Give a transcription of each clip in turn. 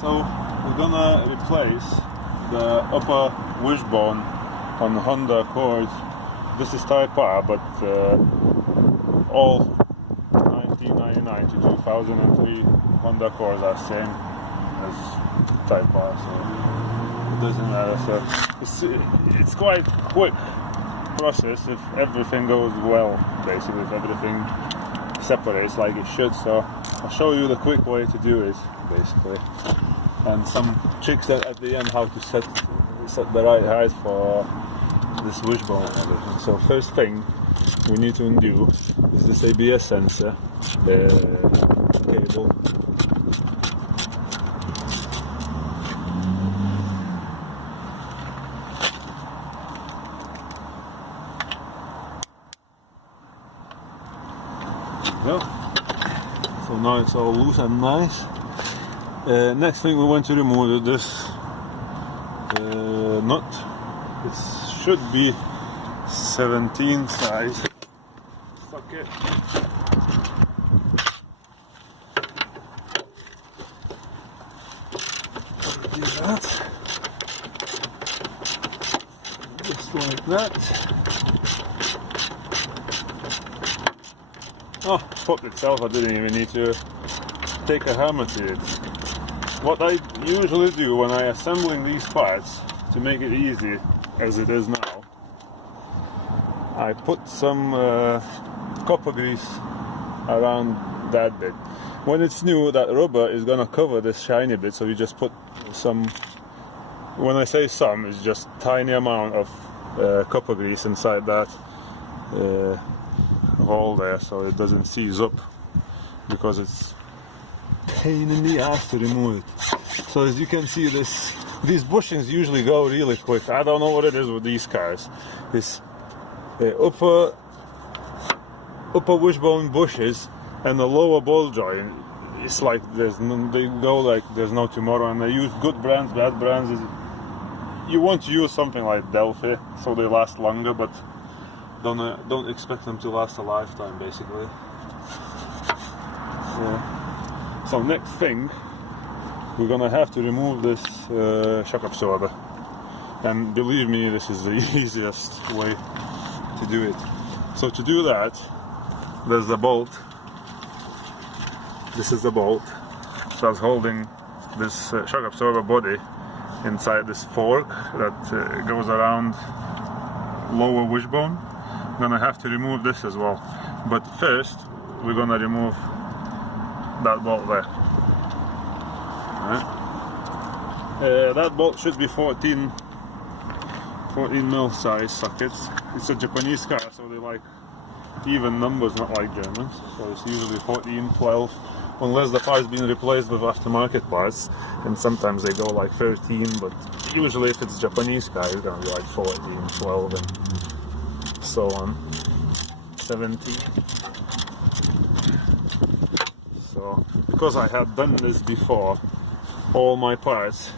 So we're gonna replace the upper wishbone on Honda Accord. This is Type R, but all 1999 to 2003 Honda Accords are same as Type R, so it doesn't matter. So it's quite quick process if everything goes well, basically, if everything separates like it should. So I'll show you the quick way to do it, basically, and some tricks at the end how to set the right height for this wishbone and everything. So first thing we need to undo is this ABS sensor, the cable. Go. So now it's all loose and nice. Next thing we want to remove is this nut. It should be 17 size. Socket. Do that. Just like that. Oh, popped itself. I didn't even need to take a hammer to it. What I usually do when I assembling these parts, to make it easy as it is now, I put some copper grease around that bit. When it's new, that rubber is gonna cover this shiny bit, so you just put some, when I say some, it's just tiny amount of copper grease inside that hole there, so it doesn't seize up, because it's pain in the ass to remove it. So as you can see, these bushings usually go really quick. I don't know what it is with these cars. This upper wishbone bushes and the lower ball joint, it's like they go like there's no tomorrow. And they use good brands, bad brands. You want to use something like Delphi so they last longer, but don't expect them to last a lifetime, basically. So next thing, we're gonna have to remove this shock absorber, and believe me, this is the easiest way to do it. So to do that, there's the bolt. This is the bolt that's holding this shock absorber body inside this fork that goes around lower wishbone. I'm gonna have to remove this as well, but first we're gonna remove that bolt there. Right. That bolt should be 14 mil size sockets. It's a Japanese car, so they like even numbers, not like Germans. So it's usually 14, 12, unless the part's been replaced with aftermarket parts, and sometimes they go like 13, but usually if it's Japanese car, it's gonna be like 14, 12, and so on, 17. So, because I had done this before, all my parts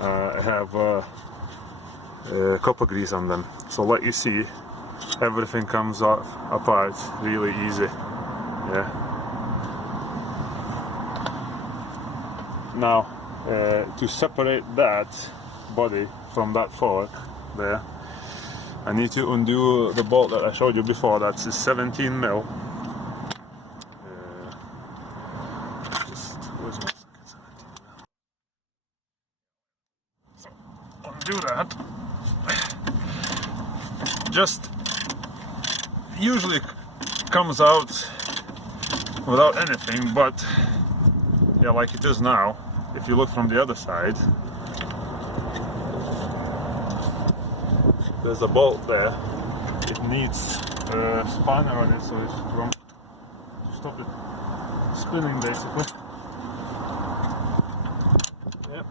have copper grease on them. So like you see, everything comes off apart really easy. Yeah. Now, to separate that body from that fork there, I need to undo the bolt that I showed you before. That's 17 mil. Where's my socket? 17 mil. So undo that. Just usually comes out without anything, but yeah, like it is now. If you look from the other side, there's a bolt there. It needs a spanner on it, so it's to stop it spinning, basically. Yep,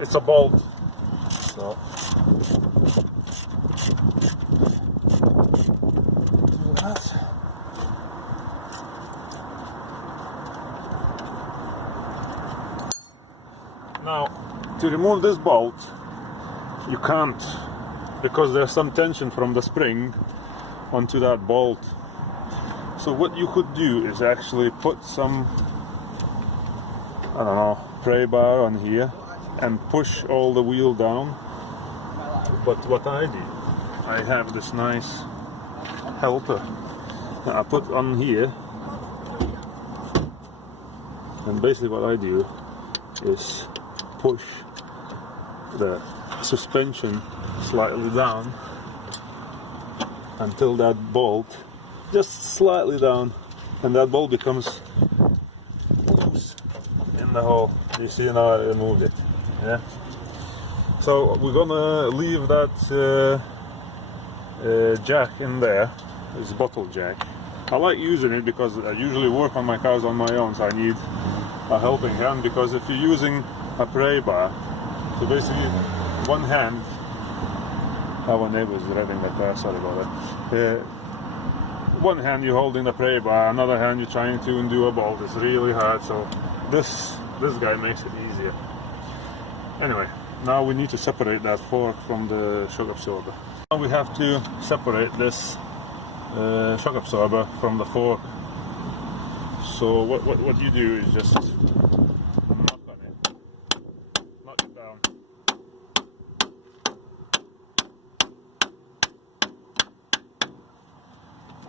it's a bolt. So do that. Now, to remove this bolt, you can't, because there's some tension from the spring onto that bolt. So what you could do is actually put some, I don't know, pray bar on here and push all the wheel down. But what I do, I have this nice helper that I put on here, and basically what I do is push the suspension slightly down until that bolt, just slightly down, and that bolt becomes loose in the hole. You see now I removed it. Yeah. So we're gonna leave that jack in there. It's bottle jack. I like using it because I usually work on my cars on my own, so I need a helping hand, because if you're using a pray bar, so basically one hand, our neighbor is driving the car, sorry about that. One hand you're holding the pray bar, another hand you're trying to undo a bolt. It's really hard, so this guy makes it easier. Anyway, now we need to separate that fork from the shock absorber. Now we have to separate this shock absorber from the fork. So what you do is just knock on it, knock it down.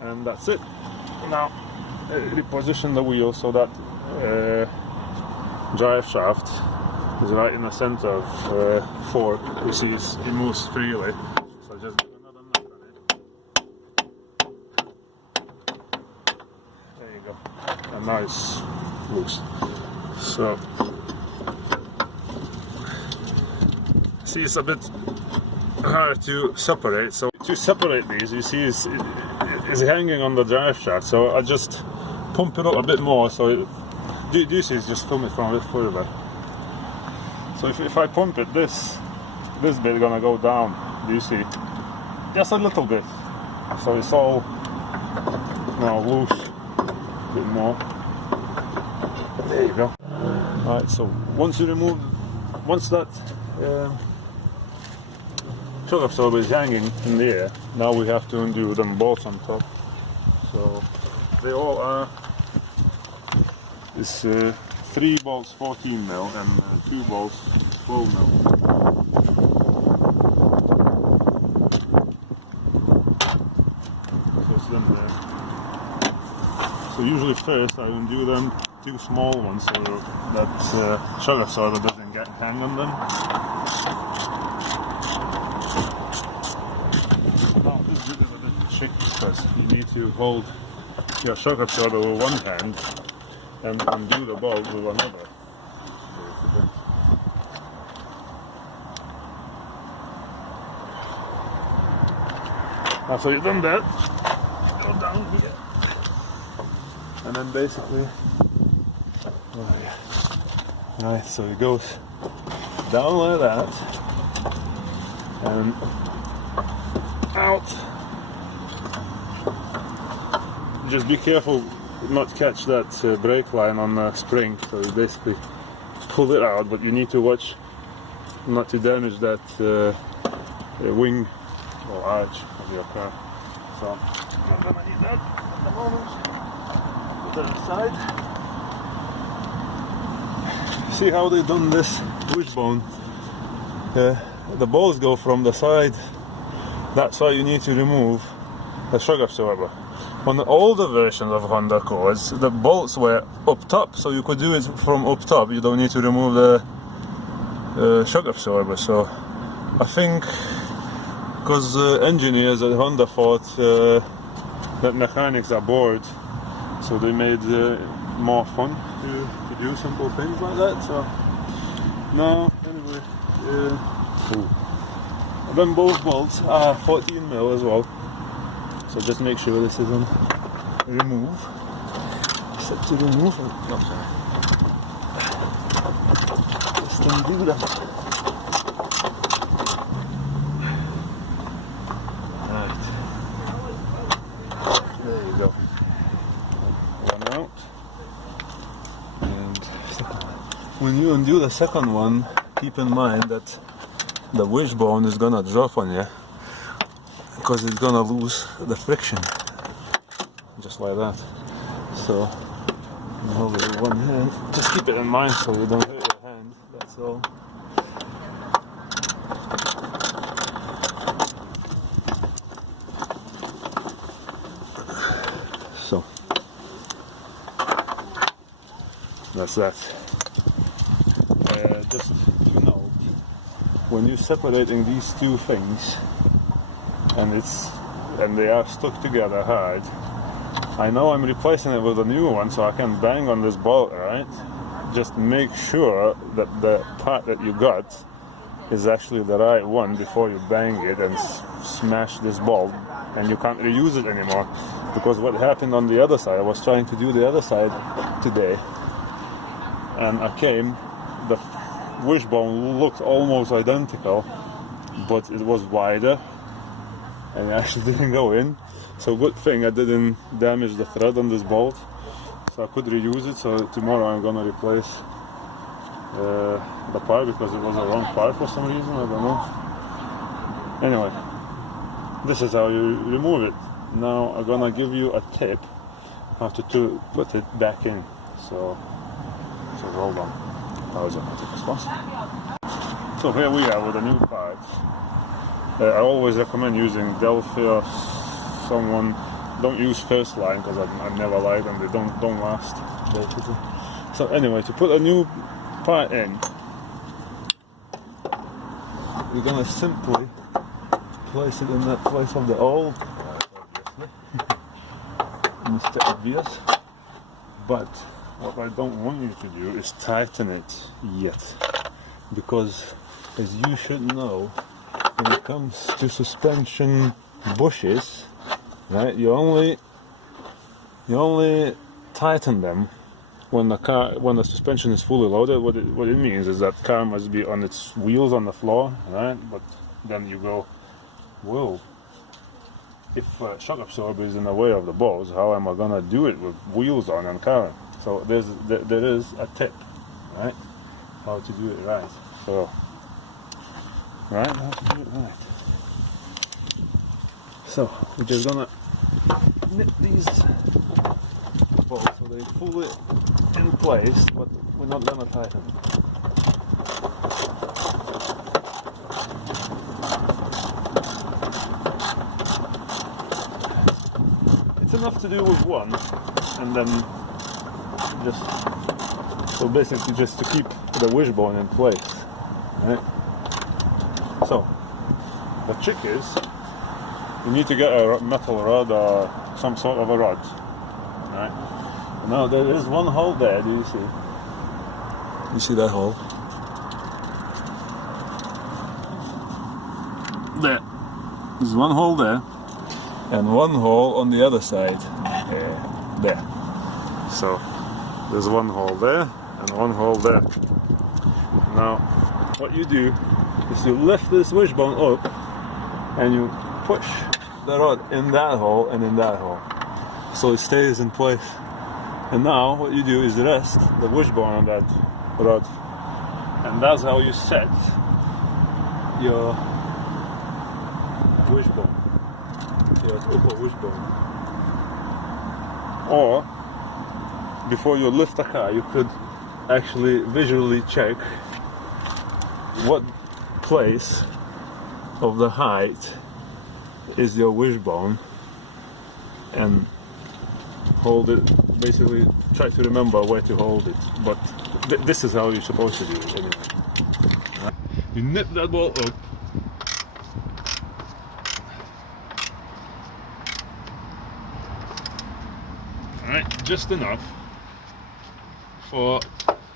And that's it. Now reposition the wheel so that drive shaft is right in the center of fork. You see it moves freely. So just give another knock on it. There you go. And now it's loose. So see, it's a bit hard to separate. So to separate these, you see it's hanging on the drive shaft. So I just pump it up a bit more. So you see, it's just film it from a bit further. So if I pump it, this bit gonna go down. Do you see? Just a little bit. So it's all now loose. A bit more. There you go. Alright, so once that shock absorber is hanging in the air, now we have to undo them bolts on top. So they all are this 3 bolts 14 mil and 2 bolts 12 mil. Just them there. So usually first I undo them 2 small ones so that shock absorber doesn't get hang on them. Now this bit is a bit tricky because you need to hold your shock absorber with one hand and undo the bolt with another. After you've done that, go down here, and then basically, oh yeah, right. So it goes down like that, and out. Just be careful not catch that brake line on the spring, so you basically pull it out, but you need to watch not to damage that wing or arch of your car. So I'm gonna need that at the moment. Put that aside. See how they've done this wishbone? The balls go from the side. That's why you need to remove the shock absorber. On the older versions of Honda Accords, the bolts were up top, so you could do it from up top. You don't need to remove the shock absorber. So I think because engineers at Honda thought that mechanics are bored, so they made more fun to do simple things like that. So now, anyway, then both bolts are 14 mil as well. So just make sure this isn't remove. Set to remove. No, sorry. Just undo that. Right. There you go. One out. And second one. When you undo the second one, keep in mind that the wishbone is gonna drop on you, because it's gonna lose the friction, just like that. So hold it with one hand. Just keep it in mind so you don't hurt your So that's that. Just to note, when you're separating these two things and they are stuck together hard, I know I'm replacing it with a new one so I can bang on this bolt, right? Just make sure that the part that you got is actually the right one before you bang it and smash this bolt, and you can't reuse it anymore. Because what happened on the other side, I was trying to do the other side today, and the wishbone looked almost identical, but it was wider and it actually didn't go in. So good thing I didn't damage the thread on this bolt, so I could reuse it. So tomorrow I'm gonna replace the part because it was a wrong part for some reason, I don't know. Anyway, this is how you remove it. Now I'm gonna give you a tip how to put it back in. So hold on. Pauza na to response. So here we are with a new part. I always recommend using Delphi or someone. Don't use first line because I've never lied and they don't last basically. So anyway, to put a new part in, you're gonna simply place it in that place of the old, obviously. Mr. Obvious. But what I don't want you to do is tighten it yet, because as you should know, when it comes to suspension bushes, right, you only tighten them when the suspension is fully loaded. What it means is that car must be on its wheels on the floor, right? But then you go, whoa, if shock absorber is in the way of the bolts, how am I gonna do it with wheels on and car? So there is a tip, right? How to do it right. So, right, how to do it right. So we're just gonna knit these bolts so they fully in place, but we're not gonna tighten. It's enough to do with one, and then so basically just to keep the wishbone in place, right? So the trick is you need to get a metal rod or some sort of a rod, right? Now there is one hole there. Do you see? You see that hole? There. There's one hole there, and one hole on the other side. There. So there's one hole there and one hole there. Now what you do is you lift this wishbone up and you push the rod in that hole and in that hole, so it stays in place. And now what you do is rest the wishbone on that rod, and that's how you set your wishbone, your upper wishbone. Or before you lift the car, you could actually visually check what place of the height is your wishbone and hold it. Basically try to remember where to hold it, but this is how you're supposed to do it anyway. Right? You nip that bolt up, right, just enough for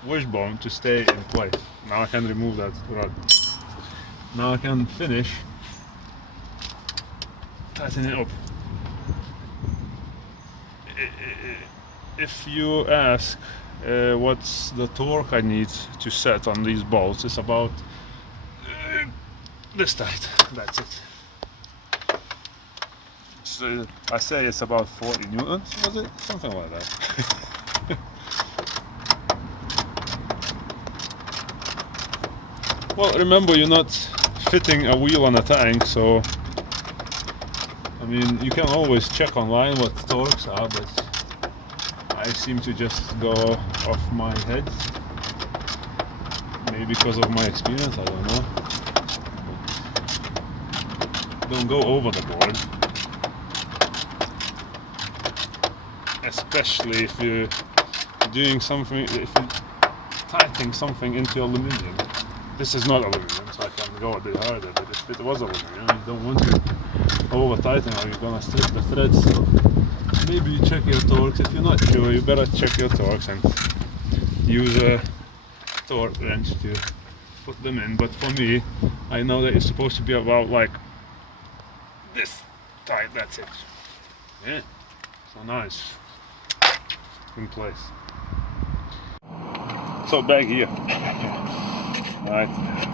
wishbone to stay in place. Now I can remove that rod. Now I can finish tightening it up. If you ask what's the torque I need to set on these bolts, it's about this tight. That's it. So I say it's about 40 newtons, was it? Something like that. Well, remember, you're not fitting a wheel on a tank, so I mean, you can always check online what the torques are, but I seem to just go off my head. maybe because of my experience, I don't know. Don't go over the board, especially if you're doing something, if you're tightening something into aluminium. This is not aluminium, so I can go a bit harder, but if it was aluminium, you don't want to over tighten or you're gonna strip the threads. So maybe you check your torques. If you're not sure, you better check your torques and use a torque wrench to put them in. But for me, I know that it's supposed to be about like this tight, that's it. Yeah, so now it's in place. So back here. Right,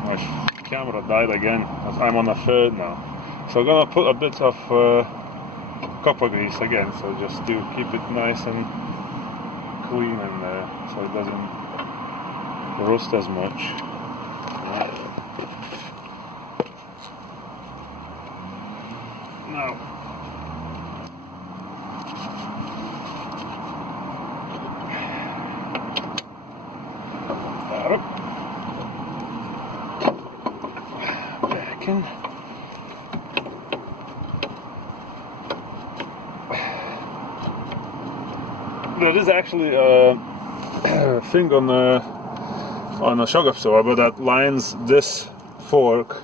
my camera died again as I'm on a third now. So I'm gonna put a bit of copper grease again, so just to keep it nice and clean in there, so it doesn't rust as much. Right. Now, back in. There is actually a thing on a shock absorber that lines this fork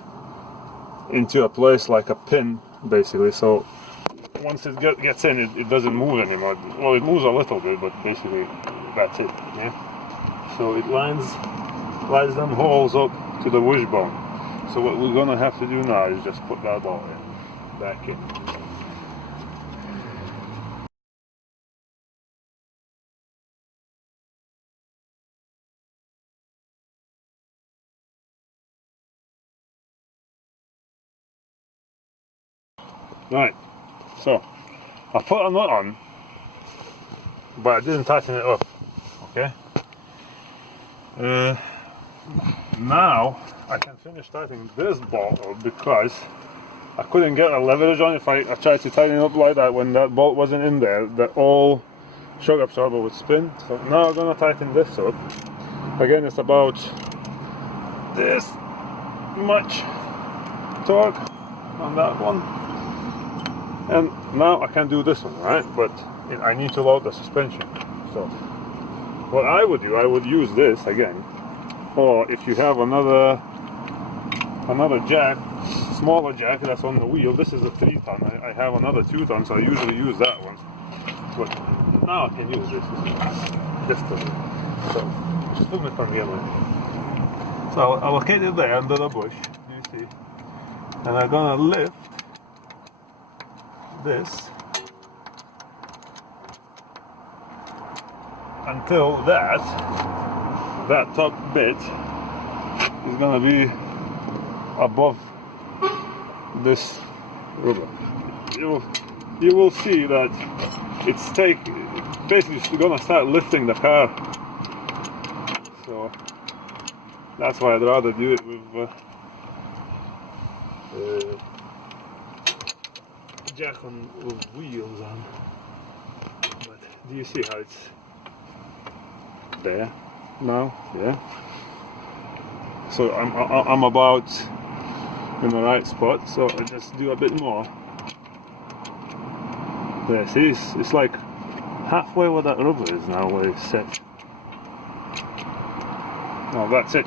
into a place like a pin, basically. So once it gets in, it doesn't move anymore. Well, it moves a little bit, but basically that's it. Yeah. So it lines them holes up to the wishbone. So what we're gonna have to do now is just put that ball in, back in. Right, so I put a nut on, but I didn't tighten it up, okay? Now I can finish tightening this bolt up because I couldn't get a leverage on. If I tried to tighten it up like that when that bolt wasn't in there, the whole shock absorber would spin. So now I'm gonna tighten this up. Again, it's about this much torque on that one. And now I can do this one, right? But I need to load the suspension. So what I would do, I would use this again. Or if you have another jack, smaller jack that's on the wheel. This is a 3-ton. I have another 2-ton, so I usually use that one. But now I can use this. Just film it from here, man. So I'll allocate it there under the bush. You see, and I'm gonna lift this until that top bit is gonna be above this rubber. You will see that it's basically gonna start lifting the car. So that's why I'd rather do it with jack with wheels on. But do you see how it's there now? Yeah. So I'm about in the right spot. So I just do a bit more. There, see, it's like halfway where that rubber is now, where it's set. Now that's it.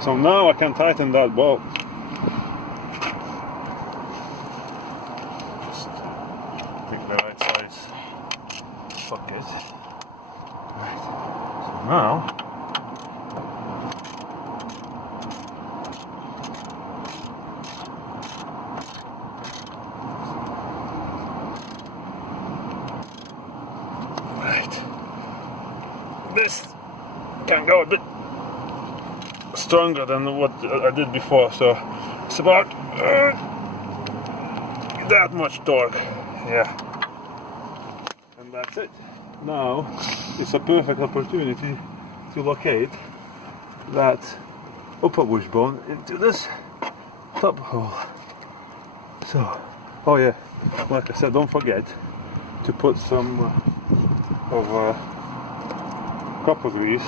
So now I can tighten that bolt. Pick the right size socket. Right. So now this can go a bit stronger than what I did before, so it's about that much torque. Yeah, and that's it. Now it's a perfect opportunity to locate that upper wishbone into this top hole. So, oh yeah, like I said, don't forget to put some of copper grease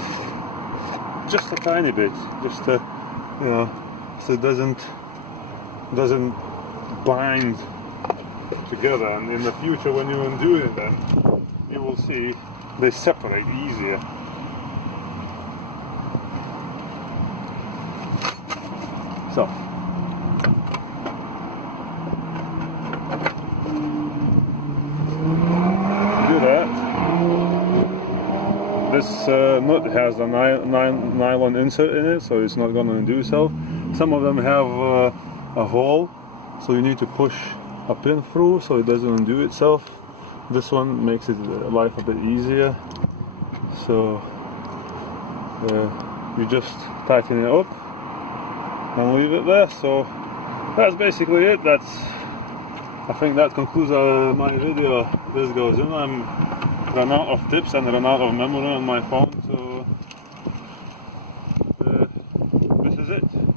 just a tiny bit, just to, you know, so it doesn't bind together, and in the future when you undo it then you will see they separate easier. So do that. This nut has a nylon insert in it, so it's not going to undo itself. Some of them have a hole, so you need to push a pin through so it doesn't undo itself. This one makes it life a bit easier. So you just tighten it up and leave it there. So that's basically it. I think that concludes my video. This goes in. I'm run out of tips and run out of memory on my phone, so this is it.